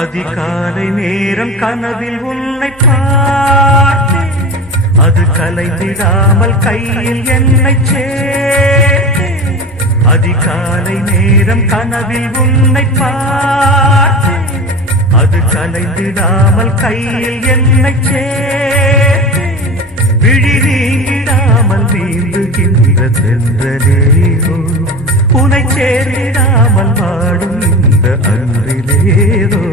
அதிகாலை நேரம் கனவில் உன்னை பார்த்தேன், அது கலைந்திடாமல் கையில் என்னை சேர்த்தேன். அதிகாலை நேரம் கனவில் உன்னை பார்த்தேன், அது கலைந்திடாமல் கையில் என்னை சேர்த்தேன். விழி நீங்கிடாமல் நீந்துகின்ற தென்றலேரோ, உனை சேர்ந்திடாமல் வாடும் இந்த அன்றிலேரோ.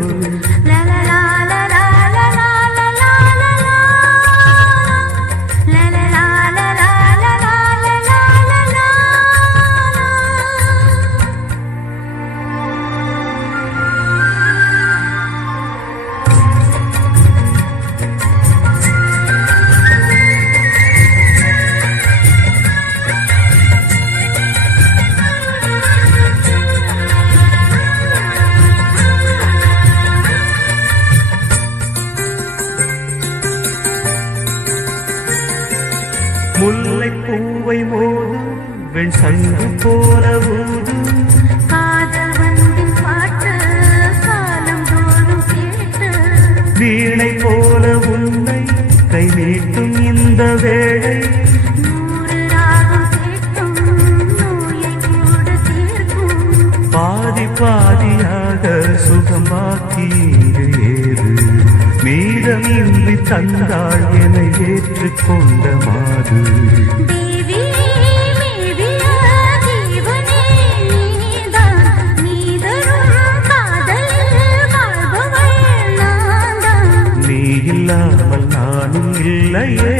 முல்லை பூவை மோதும் வெண் சங்கு போல ஊதும் காதல் வந்தின் பாட்டு காலம் தோறும் கேட்டு, வீணை போல உன்னை கை நீட்டும் இந்த வேளை. 100 ராகம் கேட்கும் நோயை கூட தீர்க்கும். பாதி பாதியாக சுகமாக்கி ஏறு, மீதமின்றி தந்தாள் என ஏற்றுக்கொண்ட மாது. தேவி மேவிய ஜீவனே நீதான், நீதரும் காதலில் வாழ்பவள் நான்தான். நீ இல்லாமல் நானும் இல்லையே.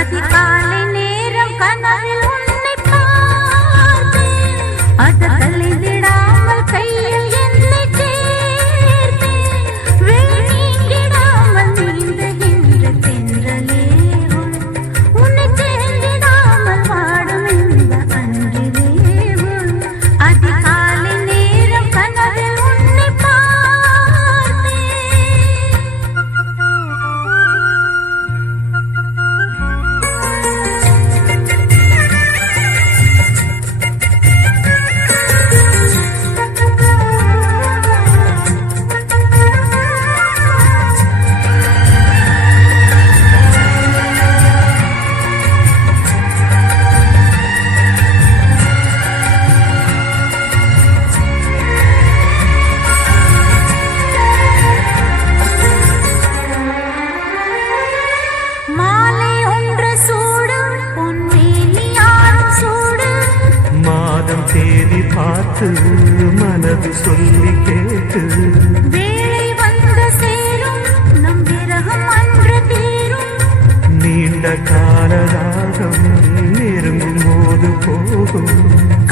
அதிகாலை நேரம் கனவில் உன்னை பார்த்தேன், அது கலைந்திடாமல் கையில் என்னை சேர்த்தேன். விழி நீங்கிடாமல் நீந்துகின்ற தென்றலேரோ, உன்னை சேர்ந்திடாமல் வாடும் இந்த அன்றிலேரோ. அதிகாலை நேரம் கனவில் உன்னை பார்த்தேன். மாலை ஒன்று சூடு பொன்னேனி யாரும் சூடு, மாதம் தேதி பார்த்து மனது சொல்லி கேட்டு, வேளை வந்து சேரும் நம் விரகம் அன்று தீரும். நீண்ட காலராகம் நெருங்கும் போது போகும்.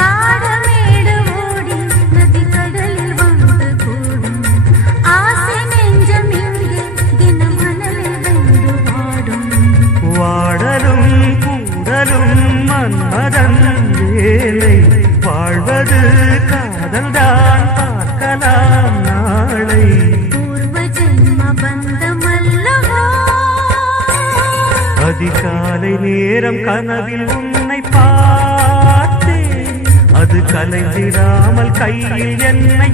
காடமேடு ஓடி நதி கடலில் வந்து கூடும், ஆசை நெஞ்சம் இங்கே தினம் மணலில் வென்று வாடும். வாடலும் கூடலும் மன்மதன் வேலை, வாழ்வது காதல்தான் பார்க்கலாம் நாளை. பூர்வ ஜென்ம பந்தமல்லவோ, அதிகாலை நேரம் கனவில் உன்னை பார்த்தேன், அது கலைந்திடாமல் கையில் என்னை